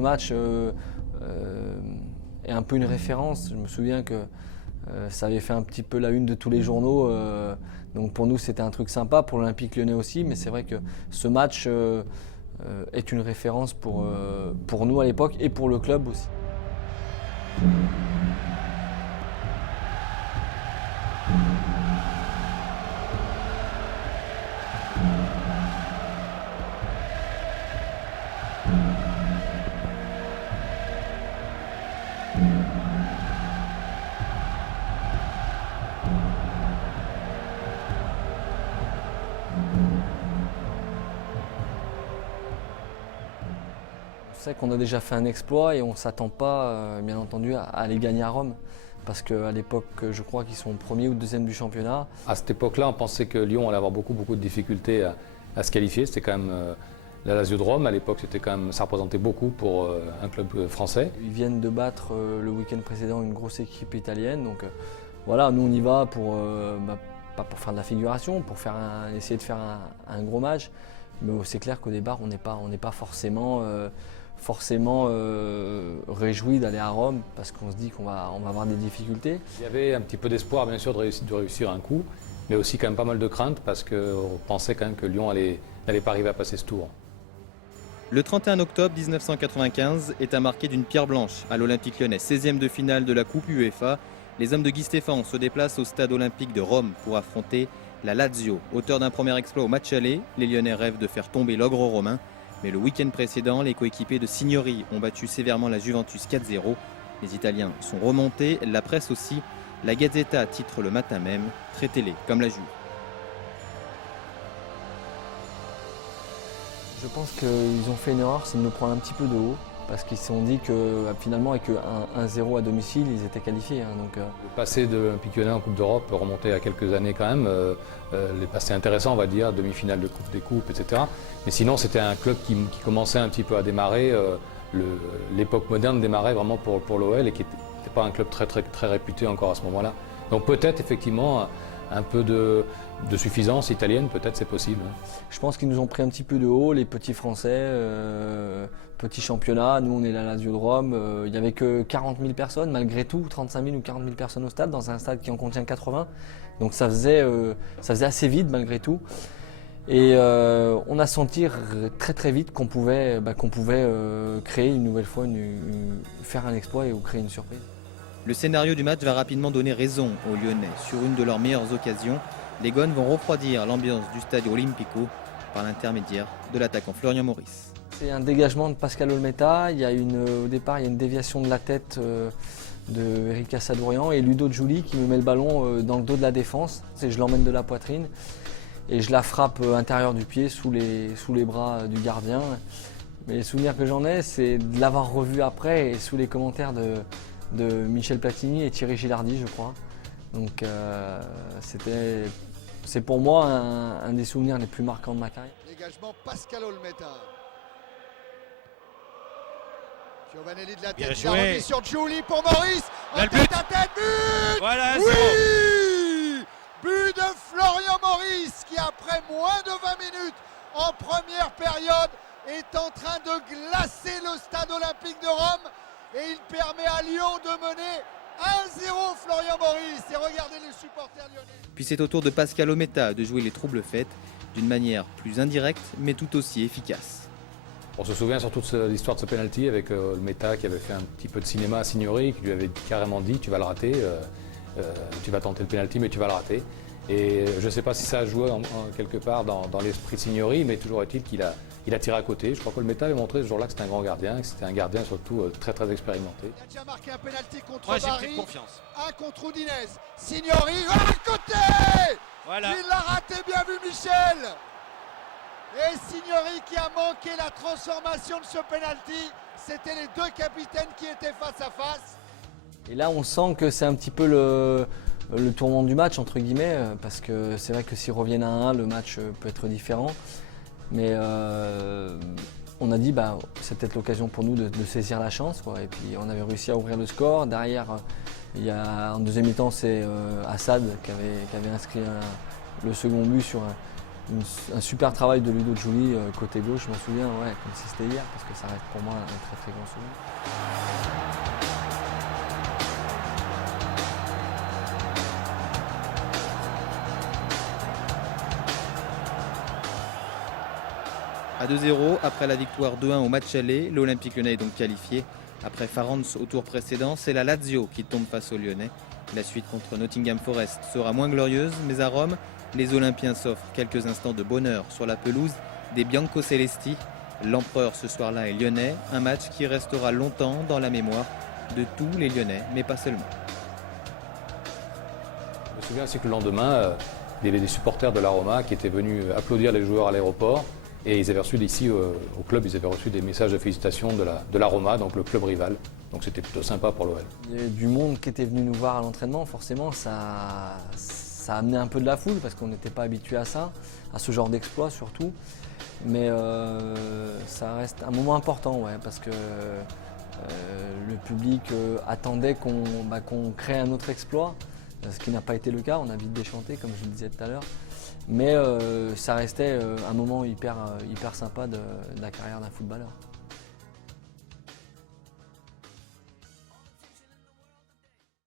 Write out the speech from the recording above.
match est un peu une référence. Je me souviens que ça avait fait un petit peu la une de tous les journaux. Donc pour nous, c'était un truc sympa, pour l'Olympique Lyonnais aussi. Mais c'est vrai que ce match est une référence pour nous à l'époque et pour le club aussi. On sait qu'on a déjà fait un exploit et on ne s'attend pas, bien entendu, à aller gagner à Rome. Parce qu'à l'époque, je crois qu'ils sont premier ou deuxième du championnat. À cette époque-là, on pensait que Lyon allait avoir beaucoup de difficultés à se qualifier. C'était quand même la Lazio de Rome. À l'époque, ça représentait beaucoup pour un club français. Ils viennent de battre le week-end précédent une grosse équipe italienne. Donc voilà, nous on y va pas pour faire de la figuration, pour essayer de faire un gros match. Mais c'est clair qu'au départ, on n'est pas forcément réjoui d'aller à Rome parce qu'on se dit qu'on va avoir des difficultés. Il y avait un petit peu d'espoir bien sûr de réussir un coup, mais aussi quand même pas mal de crainte parce qu'on pensait quand même que Lyon n'allait pas arriver à passer ce tour. Le 31 octobre 1995 est à marquer d'une pierre blanche à l'Olympique Lyonnais, 16e de finale de la Coupe UEFA. Les hommes de Guy Stéphane se déplacent au stade olympique de Rome pour affronter la Lazio. Auteur d'un premier exploit au match aller, les Lyonnais rêvent de faire tomber l'ogre romain. Mais le week-end précédent, les coéquipiers de Signori ont battu sévèrement la Juventus 4-0. Les Italiens sont remontés, la presse aussi. La Gazzetta titre le matin même « Traitez-les comme la Juve ». Je pense qu'ils ont fait une erreur, c'est de nous prendre un petit peu de haut. Parce qu'ils se sont dit que finalement, avec un 1-0 à domicile, ils étaient qualifiés. Le passé de l'Olympique Lyonnais en Coupe d'Europe remontait à quelques années quand même. Les passés intéressants, on va dire, demi-finale de Coupe des Coupes, etc. Mais sinon, c'était un club qui commençait un petit peu à démarrer. L'époque moderne démarrait vraiment pour l'OL et qui n'était pas un club très réputé encore à ce moment-là. Donc peut-être effectivement un peu de suffisance italienne, peut-être c'est possible. Je pense qu'ils nous ont pris un petit peu de haut, les petits Français, petit championnat. Nous, on est la Lazio de Rome. Il n'y avait que 40 000 personnes, malgré tout, 35 000 ou 40 000 personnes au stade, dans un stade qui en contient 80. Donc ça faisait assez vide, malgré tout. Et on a senti très vite qu'on pouvait créer une nouvelle fois, faire un exploit ou créer une surprise. Le scénario du match va rapidement donner raison aux Lyonnais. Sur une de leurs meilleures occasions, les Gones vont refroidir l'ambiance du Stadio Olimpico par l'intermédiaire de l'attaquant Florian Maurice. C'est un dégagement de Pascal Olmeta. Au départ, il y a une déviation de la tête de Eric Assadourian et Ludo Giuli qui me met le ballon dans le dos de la défense. Je l'emmène de la poitrine et je la frappe intérieur du pied sous les bras du gardien. Mais les souvenirs que j'en ai, c'est de l'avoir revu après et sous les commentaires de Michel Platini et Thierry Gilardi, je crois. Donc c'est pour moi un des souvenirs les plus marquants de ma carrière. Dégagement Pascal Olmeta. Giovanelli de la tête, la remise sur Giuli pour Maurice. En tête à tête, but. Voilà, oui, but de Florian Maurice qui après moins de 20 minutes en première période est en train de glacer le stade olympique de Rome et il permet à Lyon de mener 1-0 Florian Maurice. Et regardez les supporters lyonnais. Puis c'est au tour de Pascal Olmeta de jouer les troubles faits d'une manière plus indirecte mais tout aussi efficace. On se souvient surtout de l'histoire de ce penalty avec Olmeta qui avait fait un petit peu de cinéma à Signori, qui lui avait carrément dit tu vas le rater, tu vas tenter le penalty mais tu vas le rater. Et je ne sais pas si ça a joué quelque part dans l'esprit Signori, mais toujours est-il qu'il a tiré à côté. Je crois qu'Olmeta avait montré ce jour-là que c'était un grand gardien, que c'était un gardien surtout très expérimenté. Il a déjà marqué un penalty contre Moi, j'ai Bari, pris confiance. un contre Udinese. Signori, à côté. Voilà. Il l'a raté, bien vu Michel. Et Signori qui a manqué la transformation de ce penalty. C'était les deux capitaines qui étaient face à face. Et là, on sent que c'est un petit peu le tournant du match, entre guillemets, parce que c'est vrai que s'ils reviennent à 1, le match peut être différent. Mais on a dit c'est peut-être l'occasion pour nous de saisir la chance, quoi. Et puis on avait réussi à ouvrir le score. Derrière, en deuxième mi-temps, c'est Assad qui avait inscrit le second but un super travail de Ludo Giuli côté gauche, je m'en souviens, ouais, comme si c'était hier, parce que ça reste pour moi un très très grand souvenir. À 2-0, après la victoire 2-1 au match aller, l'Olympique Lyonnais est donc qualifié. Après Farennes au tour précédent, c'est la Lazio qui tombe face aux Lyonnais. La suite contre Nottingham Forest sera moins glorieuse, mais à Rome, les Olympiens s'offrent quelques instants de bonheur sur la pelouse des Bianco Celesti. L'empereur ce soir-là est lyonnais, un match qui restera longtemps dans la mémoire de tous les Lyonnais, mais pas seulement. Je me souviens aussi que le lendemain, il y avait des supporters de la Roma qui étaient venus applaudir les joueurs à l'aéroport. Et ils avaient reçu ici au club, ils avaient reçu des messages de félicitations de la Roma, donc le club rival. Donc c'était plutôt sympa pour l'OL. Il y avait du monde qui était venu nous voir à l'entraînement, forcément ça a amené un peu de la foule parce qu'on n'était pas habitué à ça, à ce genre d'exploit surtout. Mais ça reste un moment important, ouais, parce que le public attendait qu'on crée un autre exploit, ce qui n'a pas été le cas, on a vite déchanté comme je le disais tout à l'heure. Mais ça restait un moment hyper sympa de la carrière d'un footballeur.